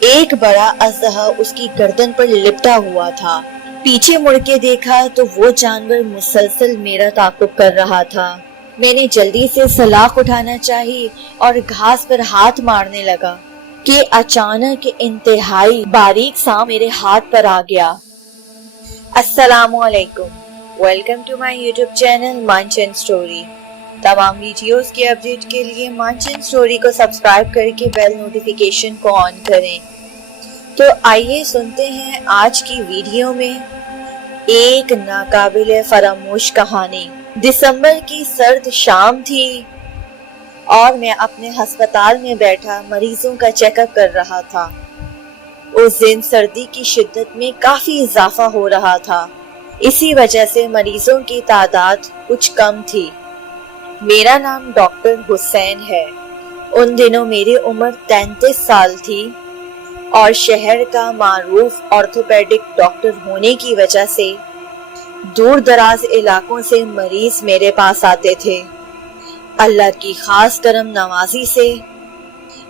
ایک بڑا اژدہا اس کی گردن پر لپٹا ہوا تھا۔ پیچھے مڑ کے دیکھا تو وہ جانور مسلسل میرا تعاقب کر رہا تھا۔ میں نے جلدی سے سلاخ اٹھانا چاہی اور گھاس پر ہاتھ مارنے لگا کہ اچانک انتہائی باریک سانپ میرے ہاتھ پر آ گیا۔ السلام علیکم، welcome to my YouTube channel مانچن سٹوری۔ تمام ویڈیوز کی اپڈیٹ کے لیے مانچن سٹوری کو سبسکرائب کر کے بیل نوٹیفیکیشن کو آن کریں۔ تو آئیے سنتے ہیں آج کی ویڈیو میں ایک ناقابل فراموش کہانی۔ دسمبر کی سرد شام تھی اور میں اپنے ہسپتال میں بیٹھا مریضوں کا چیک اپ کر رہا تھا۔ اس دن سردی کی شدت میں کافی اضافہ ہو رہا تھا، اسی وجہ سے مریضوں کی تعداد کچھ کم تھی۔ میرا نام ڈاکٹر حسین ہے۔ ان دنوں میری عمر 33 سال تھی اور شہر کا معروف آرتھوپیڈک ڈاکٹر ہونے کی وجہ سے دور دراز علاقوں سے مریض میرے پاس آتے تھے۔ اللہ کی خاص کرم نوازی سے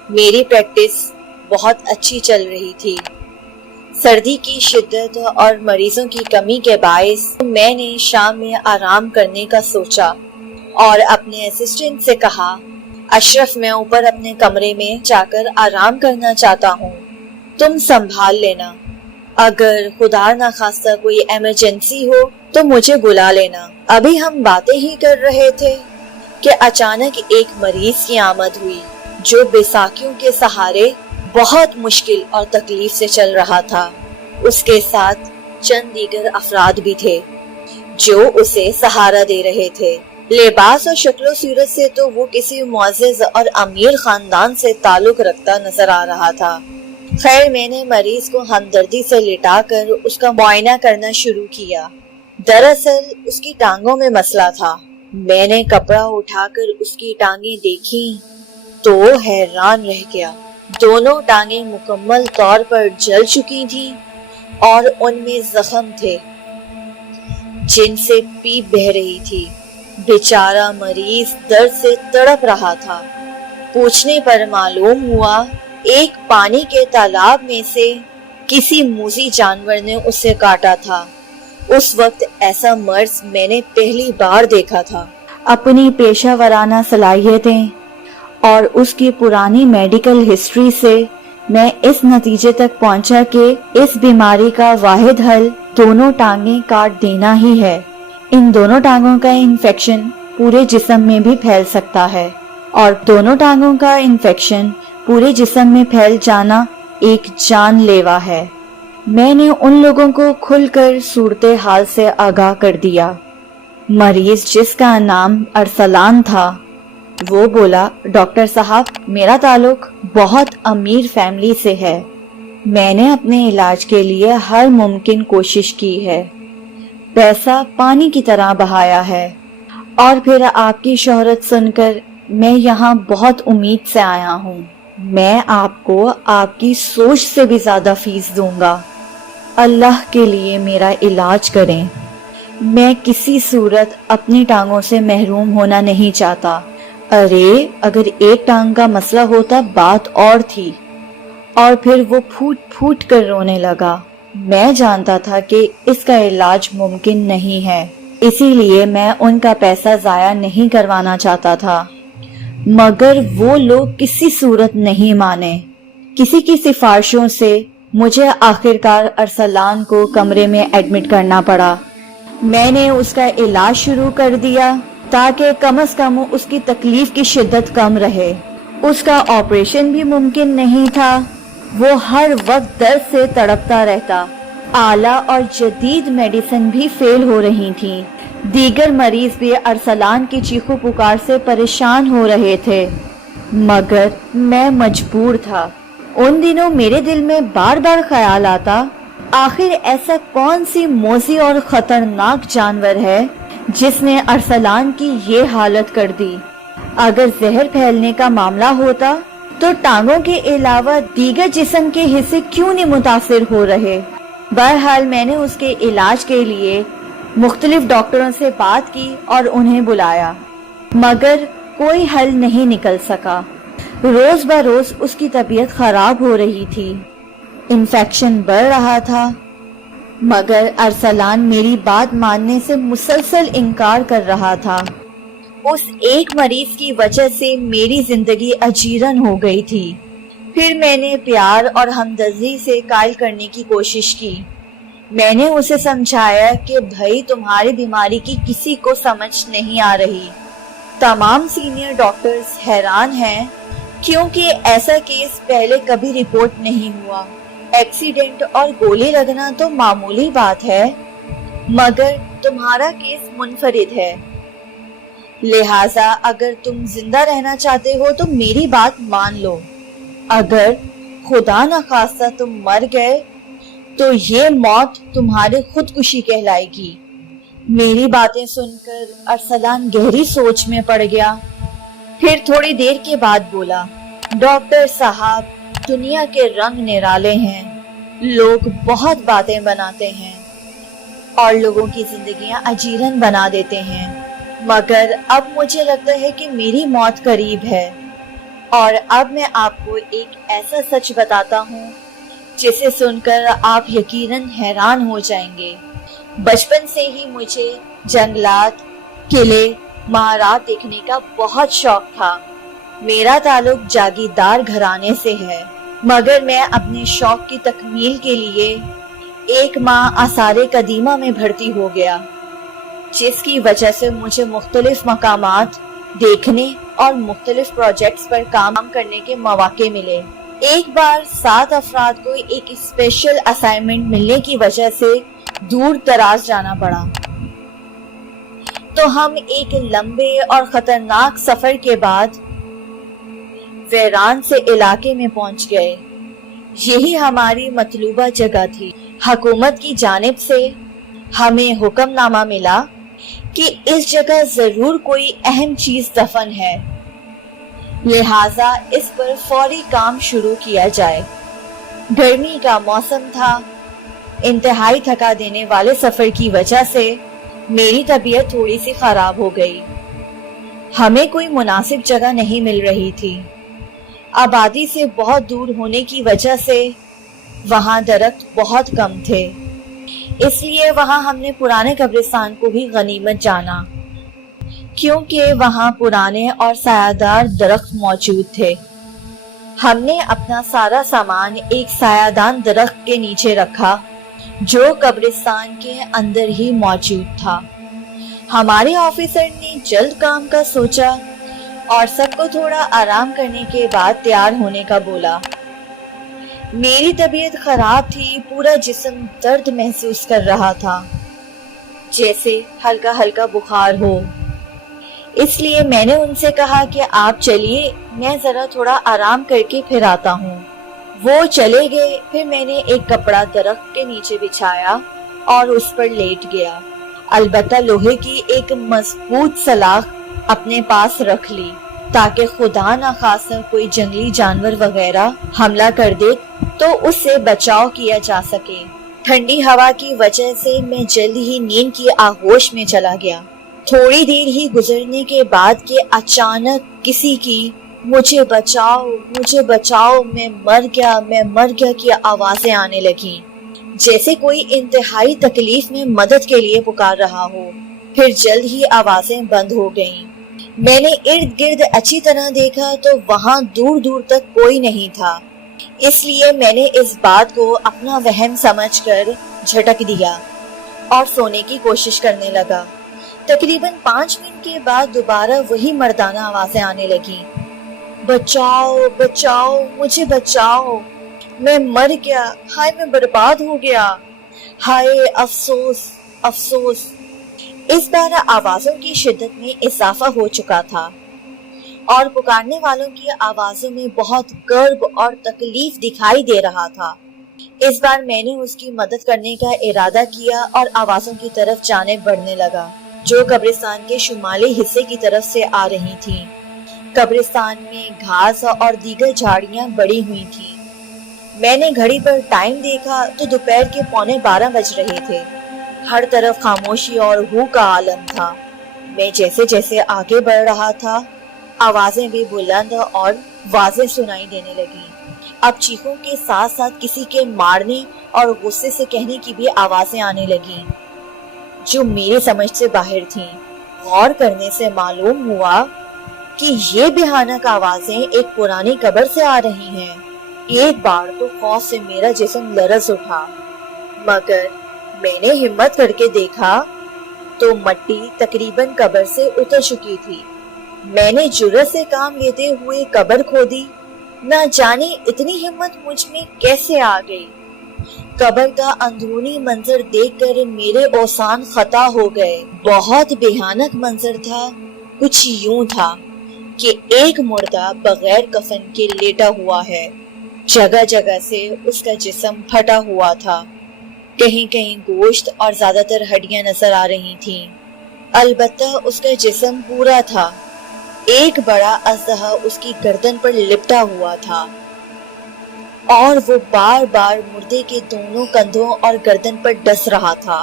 میری پریکٹس بہت اچھی چل رہی تھی۔ سردی کی شدت اور مریضوں کی کمی کے باعث میں نے شام میں آرام کرنے کا سوچا اور اپنے اسسٹنٹ سے کہا، اشرف میں اوپر اپنے کمرے میں جا کر آرام کرنا چاہتا ہوں، تم سنبھال لینا، اگر خدا نخواستہ کوئی ایمرجنسی ہو تو مجھے بلا لینا۔ ابھی ہم باتیں ہی کر رہے تھے کہ اچانک ایک مریض کی آمد ہوئی جو بیساکھیوں کے سہارے بہت مشکل اور تکلیف سے چل رہا تھا۔ اس کے ساتھ چند دیگر افراد بھی تھے جو اسے سہارا دے رہے تھے۔ لباس اور شکل و صورت سے تو وہ کسی معزز اور امیر خاندان سے تعلق رکھتا نظر آ رہا تھا۔ خیر، میں نے مریض کو ہمدردی سے لٹا کر اس کا معائنہ کرنا شروع کیا۔ دراصل اس کی ٹانگوں میں مسئلہ تھا۔ میں نے کپڑا اٹھا کر اس کی ٹانگیں دیکھی تو حیران رہ گیا۔ دونوں ٹانگیں مکمل طور پر جل چکی تھیں اور ان میں زخم تھے جن سے پیپ بہہ رہی تھی۔ بیچارہ مریض درد سے تڑپ رہا تھا۔ پوچھنے پر معلوم ہوا ایک پانی کے تالاب میں سے کسی موذی جانور نے اسے کاٹا تھا۔ اس وقت ایسا مرض میں نے پہلی بار دیکھا تھا۔ اپنی پیشہ ورانہ صلاحیتیں اور اس کی پرانی میڈیکل ہسٹری سے میں اس نتیجے تک پہنچا کہ اس بیماری کا واحد حل دونوں ٹانگیں کاٹ دینا ہی ہے۔ ان دونوں ٹانگوں کا انفیکشن پورے جسم میں بھی پھیل سکتا ہے اور دونوں ٹانگوں کا انفیکشن پورے جسم میں پھیل جانا ایک جان لیوا ہے۔ میں نے ان لوگوں کو کھل کر صورتحال سے آگاہ کر دیا۔ مریض جس کا نام ارسلان تھا وہ بولا، ڈاکٹر صاحب، میرا تعلق بہت امیر فیملی سے ہے۔ میں نے اپنے علاج کے لیے ہر ممکن کوشش کی ہے، پیسہ پانی کی طرح بہایا ہے، اور پھر آپ کی شہرت سن کر میں یہاں بہت امید سے آیا ہوں۔ میں آپ کو آپ کی سوچ سے بھی زیادہ فیس دوں گا۔ اللہ کے لیے میرا علاج کریں۔ میں کسی صورت اپنی ٹانگوں سے محروم ہونا نہیں چاہتا۔ ارے اگر ایک ٹانگ کا مسئلہ ہوتا بات اور تھی۔ اور پھر وہ پھوٹ پھوٹ کر رونے لگا۔ میں جانتا تھا کہ اس کا علاج ممکن نہیں ہے، اسی لیے میں ان کا پیسہ ضائع نہیں کروانا چاہتا تھا، مگر وہ لوگ کسی صورت نہیں مانے۔ کسی کی سفارشوں سے مجھے آخرکار ارسلان کو کمرے میں ایڈمٹ کرنا پڑا۔ میں نے اس کا علاج شروع کر دیا تاکہ کم از کم اس کی تکلیف کی شدت کم رہے۔ اس کا آپریشن بھی ممکن نہیں تھا، وہ ہر وقت درد سے تڑپتا رہتا۔ اعلیٰ اور جدید میڈیسن بھی فیل ہو رہی تھیں۔ دیگر مریض بھی ارسلان کی چیخو پکار سے پریشان ہو رہے تھے، مگر میں مجبور تھا۔ ان دنوں میرے دل میں بار بار خیال آتا، آخر ایسا کون سی موذی اور خطرناک جانور ہے جس نے ارسلان کی یہ حالت کر دی؟ اگر زہر پھیلنے کا معاملہ ہوتا تو ٹانگوں کے علاوہ دیگر جسم کے حصے کیوں نہیں متاثر ہو رہے؟ بہرحال میں نے اس کے علاج کے لیے مختلف ڈاکٹروں سے بات کی اور انہیں بلایا، مگر کوئی حل نہیں نکل سکا۔ روز بروز اس کی طبیعت خراب ہو رہی تھی۔ انفیکشن بڑھ رہا تھا، مگر ارسلان میری بات ماننے سے مسلسل انکار کر رہا تھا۔ اس ایک مریض کی وجہ سے میری زندگی اجیرن ہو گئی تھی۔ پھر میں نے پیار اور ہمدردی سے قائل کرنے کی کوشش کی۔ میں نے اسے سمجھایا کہ بھائی تمہاری بیماری کی کسی کو سمجھ نہیں آ رہی۔ تمام سینئر ڈاکٹرز حیران ہیں کیونکہ ایسا کیس پہلے کبھی رپورٹ نہیں ہوا۔ ایکسیڈنٹ اور گولی لگنا تو معمولی بات ہے، مگر تمہارا کیس منفرد ہے، لہٰذا اگر تم زندہ رہنا چاہتے ہو تو میری بات مان لو۔ اگر خدا نخواستہ تم مر گئے تو یہ موت تمہارے خودکشی کہلائے گی۔ میری باتیں سن کر ارسلان گہری سوچ میں پڑ گیا۔ پھر تھوڑی دیر کے بعد بولا، ڈاکٹر صاحب، دنیا کے رنگ نرالے ہیں، لوگ بہت باتیں بناتے ہیں اور لوگوں کی زندگیاں اجیرن بنا دیتے ہیں، مگر اب مجھے لگتا ہے کہ میری موت قریب ہے، اور اب میں آپ کو ایک ایسا سچ بتاتا ہوں جسے سن کر آپ یقیناً حیران ہو جائیں گے۔ بچپن سے ہی مجھے جنگلات، قلعے، مہارات دیکھنے کا بہت شوق تھا۔ میرا تعلق جاگیردار گھرانے سے ہے، مگر میں اپنے شوق کی تکمیل کے لیے ایک ماہ آثار قدیمہ میں بھرتی ہو گیا، جس کی وجہ سے مجھے مختلف مقامات دیکھنے اور مختلف پروجیکٹس پر کام کرنے کے مواقع ملے۔ ایک بار 7 افراد کو ایک اسپیشل اسائنمنٹ ملنے کی وجہ سے دور دراز جانا پڑا، تو ہم ایک لمبے اور خطرناک سفر کے بعد ویران سے علاقے میں پہنچ گئے۔ یہی ہماری مطلوبہ جگہ تھی۔ حکومت کی جانب سے ہمیں حکم نامہ ملا کہ اس جگہ ضرور کوئی اہم چیز دفن ہے، لہٰذا اس پر فوری کام شروع کیا جائے۔ گرمی کا موسم تھا۔ انتہائی تھکا دینے والے سفر کی وجہ سے میری طبیعت تھوڑی سی خراب ہو گئی۔ ہمیں کوئی مناسب جگہ نہیں مل رہی تھی۔ آبادی سے بہت دور ہونے کی وجہ سے وہاں درخت بہت کم تھے، اس لیے وہاں ہم نے پرانے قبرستان کو بھی غنیمت جانا، کیونکہ وہاں پرانے اور سایہ دار درخت موجود تھے۔ ہم نے اپنا سارا سامان ایک سایہ دان درخت کے نیچے رکھا جو قبرستان کے اندر ہی موجود تھا۔ ہمارے آفیسر نے جلد کام کا سوچا اور سب کو تھوڑا آرام کرنے کے بعد تیار ہونے کا بولا۔ میری طبیعت خراب تھی، پورا جسم درد محسوس کر رہا تھا، جیسے ہلکا ہلکا بخار ہو۔ اس لیے میں نے ان سے کہا کہ آپ چلیے، میں ذرا تھوڑا آرام کر کے پھر آتا ہوں۔ وہ چلے گئے۔ پھر میں نے ایک کپڑا درخت کے نیچے بچھایا اور اس پر لیٹ گیا، البتہ لوہے کی ایک مضبوط سلاخ اپنے پاس رکھ لی تاکہ خدا نخواستہ کوئی جنگلی جانور وغیرہ حملہ کر دے تو اس سے بچاؤ کیا جا سکے۔ ٹھنڈی ہوا کی وجہ سے میں جلد ہی نیند کی آغوش میں چلا گیا۔ تھوڑی دیر ہی گزرنے کے بعد کہ اچانک کسی کی مجھے بچاؤ، مجھے بچاؤ، میں مر گیا کی آوازیں آنے لگیں، جیسے کوئی انتہائی تکلیف میں مدد کے لیے پکار رہا ہو۔ پھر جلد ہی آوازیں بند ہو گئیں۔ میں نے ارد گرد اچھی طرح دیکھا تو وہاں دور دور تک کوئی نہیں تھا، اس لیے میں نے اس بات کو اپنا وہم سمجھ کر جھٹک دیا اور سونے کی کوشش کرنے لگا۔ تقریباً 5 منٹ کے بعد دوبارہ وہی مردانہ آوازیں آنے لگیں، بچاؤ بچاؤ، مجھے بچاؤ، میں مر گیا، ہائے میں برباد ہو گیا، ہائے افسوس افسوس۔ اس بار آوازوں کی شدت میں اضافہ ہو چکا تھا اور پکارنے والوں کی آوازوں میں بہت کرب اور تکلیف دکھائی دے رہا تھا۔ اس بار میں نے اس کی مدد کرنے کا ارادہ کیا اور آوازوں کی طرف جانب بڑھنے لگا جو قبرستان کے شمالی حصے کی طرف سے آ رہی تھیں۔ قبرستان میں گھاس اور دیگر جھاڑیاں بڑی ہوئی تھیں۔ میں نے گھڑی پر ٹائم دیکھا تو دوپہر کے 11:15 بج رہے تھے۔ ہر طرف خاموشی اور ہو کا عالم تھا۔ میں جیسے جیسے آگے بڑھ رہا تھا، آوازیں بھی بلند اور واضح سنائی دینے لگیں۔ اب چیخوں کے ساتھ ساتھ کسی کے مارنے اور غصے سے کہنے کی بھی آوازیں آنے لگیں جو میری سمجھ سے باہر تھیں۔ غور کرنے سے معلوم ہوا کہ یہ بھیانک آوازیں ایک پرانی قبر سے آ رہی ہیں۔ ایک بار تو خوف سے میرا جسم لرز اٹھا، مگر میں نے ہمت کر کے دیکھا تو مٹی تقریباً قبر سے اتر چکی تھی۔ میں نے جرأت سے کام لیتے ہوئے قبر کھودی۔ نہ جانے اتنی ہمت مجھ میں کیسے آ گئی۔ قبر کا اندرونی منظر دیکھ کر میرے اوسان خطا ہو گئے۔ بہت بھیانک منظر تھا۔ کچھ یوں تھا کہ ایک مردہ بغیر کفن کے لیٹا ہوا ہے۔ جگہ جگہ سے اس کا جسم پھٹا ہوا تھا۔ کہیں کہیں گوشت اور زیادہ تر ہڈیاں نظر آ رہی تھیں۔ البتہ اس کا جسم پورا تھا۔ ایک بڑا اژدہا اس کی گردن پر لپٹا ہوا تھا اور وہ بار بار مردے کے دونوں کندھوں اور گردن پر ڈس رہا تھا،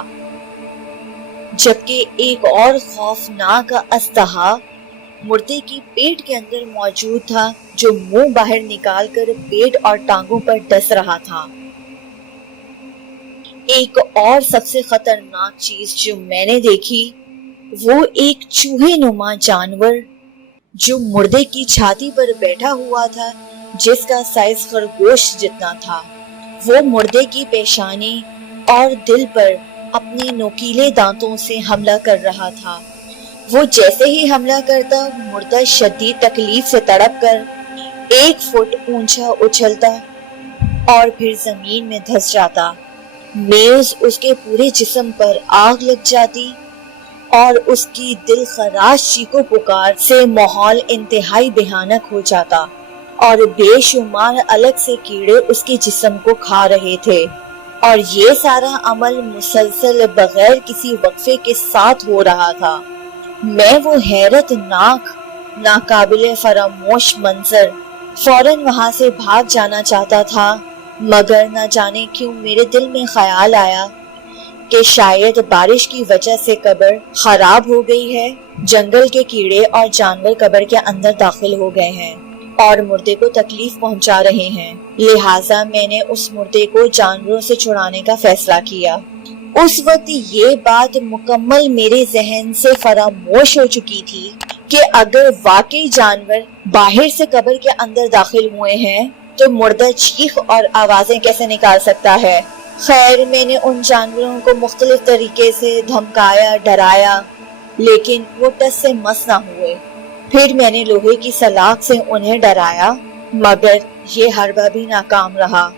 جبکہ ایک اور خوفناک اژدہا مردے کی پیٹ کے اندر موجود تھا جو منہ باہر نکال کر پیٹ اور ٹانگوں پر ڈس رہا تھا۔ ایک اور سب سے خطرناک چیز جو میں نے دیکھی وہ ایک چوہے نما جانور جو مردے کی چھاتی پر بیٹھا ہوا تھا، جس کا سائز خرگوش جتنا تھا۔ وہ مردے کی پیشانی اور دل پر اپنے نوکیلے دانتوں سے حملہ کر رہا تھا۔ وہ جیسے ہی حملہ کرتا، مردہ شدید تکلیف سے تڑپ کر 1 فٹ اونچا اچھلتا اور پھر زمین میں دھس جاتا۔ نیز اس کے پورے جسم پر آگ لگ جاتی اور اس کی دل خراش چیخو پکار سے ماحول انتہائی بھیانک ہو جاتا اور بے شمار الگ سے کیڑے اس کے جسم کو کھا رہے تھے، اور یہ سارا عمل مسلسل بغیر کسی وقفے کے ساتھ ہو رہا تھا۔ میں وہ حیرت ناک ناقابل فراموش منظر فوراً وہاں سے بھاگ جانا چاہتا تھا، مگر نہ جانے کیوں میرے دل میں خیال آیا کہ شاید بارش کی وجہ سے قبر خراب ہو گئی ہے، جنگل کے کیڑے اور جانور قبر کے اندر داخل ہو گئے ہیں اور مردے کو تکلیف پہنچا رہے ہیں، لہٰذا میں نے اس مردے کو جانوروں سے چھڑانے کا فیصلہ کیا۔ اس وقت یہ بات مکمل میرے ذہن سے فراموش ہو چکی تھی کہ اگر واقعی جانور باہر سے قبر کے اندر داخل ہوئے ہیں تو مردہ چیخ اور آوازیں کیسے نکال سکتا ہے۔ خیر، میں نے ان جانوروں کو مختلف طریقے سے دھمکایا، ڈرایا، لیکن وہ ٹس سے مس نہ ہوئے۔ پھر میں نے لوہے کی سلاخ سے انہیں ڈرایا، مگر یہ حربہ بھی ناکام رہا۔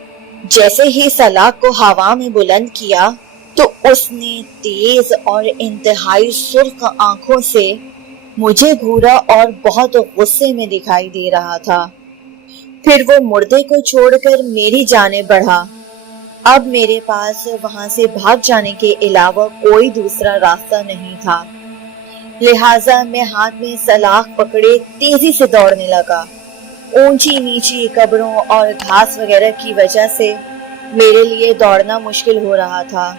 جیسے ہی سلاخ کو ہوا میں بلند کیا تو اس نے تیز اور انتہائی سرخ آنکھوں سے مجھے گھورا اور بہت غصے میں دکھائی دے رہا تھا۔ پھر وہ مردے کو چھوڑ کر میری جانب بڑھا۔ اب میرے پاس وہاں سے بھاگ جانے کے علاوہ کوئی دوسرا راستہ نہیں تھا، لہٰذا میں ہاتھ میں سلاخ پکڑے تیزی سے دوڑنے لگا۔ اونچی نیچی قبروں اور گھاس وغیرہ کی وجہ سے میرے لیے دوڑنا مشکل ہو رہا تھا۔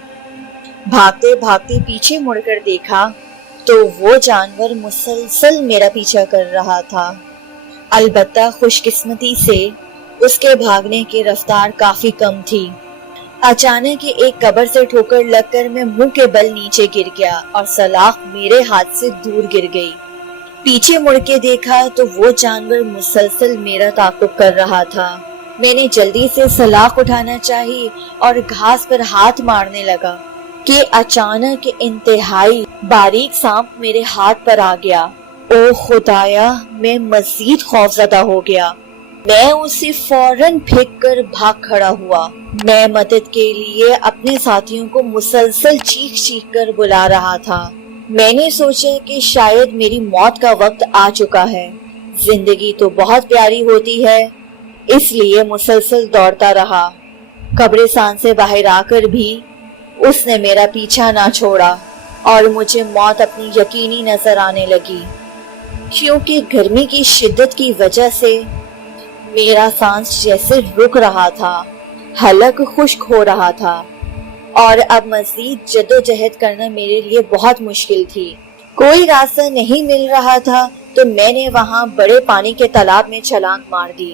بھاگتے بھاگتے پیچھے مڑ کر دیکھا تو وہ جانور مسلسل میرا پیچھا کر رہا تھا، البتہ خوش قسمتی سے اس کے بھاگنے کی رفتار کافی کم تھی۔ اچانک ایک قبر سے ٹھوکر لگ کر میں منہ کے بل نیچے گر گیا اور سلاخ میرے ہاتھ سے دور گر گئی۔ پیچھے مڑ کے دیکھا تو وہ جانور مسلسل میرا تعاقب کر رہا تھا۔ میں نے جلدی سے سلاخ اٹھانا چاہی اور گھاس پر ہاتھ مارنے لگا کہ اچانک انتہائی باریک سانپ میرے ہاتھ پر آ گیا۔ او خدایا، میں مزید خوفزدہ ہو گیا۔ میں اسے فوراً پھینک کر بھاگ کھڑا ہوا۔ میں مدد کے لیے اپنے ساتھیوں کو مسلسل چیخ چیخ کر بلا رہا تھا۔ میں نے سوچا کہ شاید میری موت کا وقت آ چکا ہے۔ زندگی تو بہت پیاری ہوتی ہے، اس لیے مسلسل دوڑتا رہا۔ قبرستان سے باہر آ کر بھی اس نے میرا پیچھا نہ چھوڑا اور مجھے موت اپنی یقینی نظر آنے لگی، کیونکہ گرمی کی شدت کی وجہ سے میرا سانس جیسے رک رہا تھا، حلق خشک ہو رہا تھا اور اب مزید جدوجہد کرنا میرے لیے بہت مشکل تھی۔ کوئی راستہ نہیں مل رہا تھا تو میں نے وہاں بڑے پانی کے تالاب میں چھلانگ مار دی۔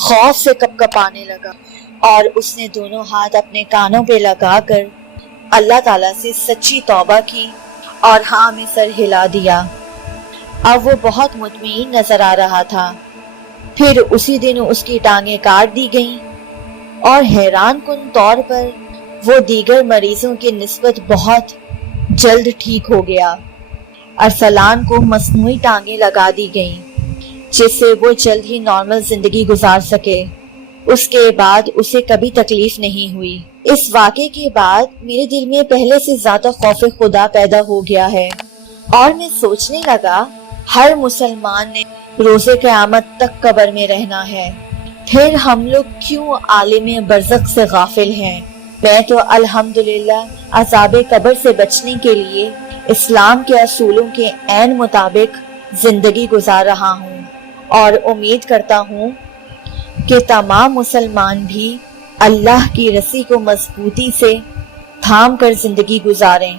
خوف سے کپکپانے لگا اور اس نے دونوں ہاتھ اپنے کانوں پہ لگا کر اللہ تعالیٰ سے سچی توبہ کی اور ہاں میں سر ہلا دیا۔ اب وہ بہت مطمئن نظر آ رہا تھا۔ پھر اسی دن اس کی ٹانگیں کاٹ دی گئیں اور حیران کن طور پر وہ دیگر مریضوں کی نسبت بہت جلد ٹھیک ہو گیا۔ ارسلان کو مصنوعی ٹانگیں لگا دی گئیں جس سے وہ جلد ہی نارمل زندگی گزار سکے۔ اس کے بعد اسے کبھی تکلیف نہیں ہوئی۔ اس واقعے کے بعد میرے دل میں پہلے سے زیادہ خوف خدا پیدا ہو گیا ہے اور میں سوچنے لگا ہر مسلمان نے روز قیامت تک قبر میں رہنا ہے، پھر ہم لوگ کیوں عالم برزخ سے غافل ہیں؟ میں تو الحمدللہ عذاب قبر سے بچنے کے لیے اسلام کے اصولوں کے عین مطابق زندگی گزار رہا ہوں اور امید کرتا ہوں کہ تمام مسلمان بھی اللہ کی رسی کو مضبوطی سے تھام کر زندگی گزاریں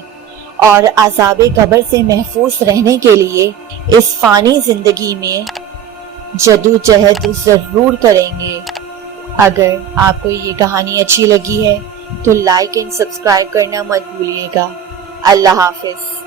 اور عذاب قبر سے محفوظ رہنے کے لیے اس فانی زندگی میں جدوجہد ضرور کریں گے۔ اگر آپ کو یہ کہانی اچھی لگی ہے تو لائک اینڈ سبسکرائب کرنا مت بھولیے گا۔ اللہ حافظ۔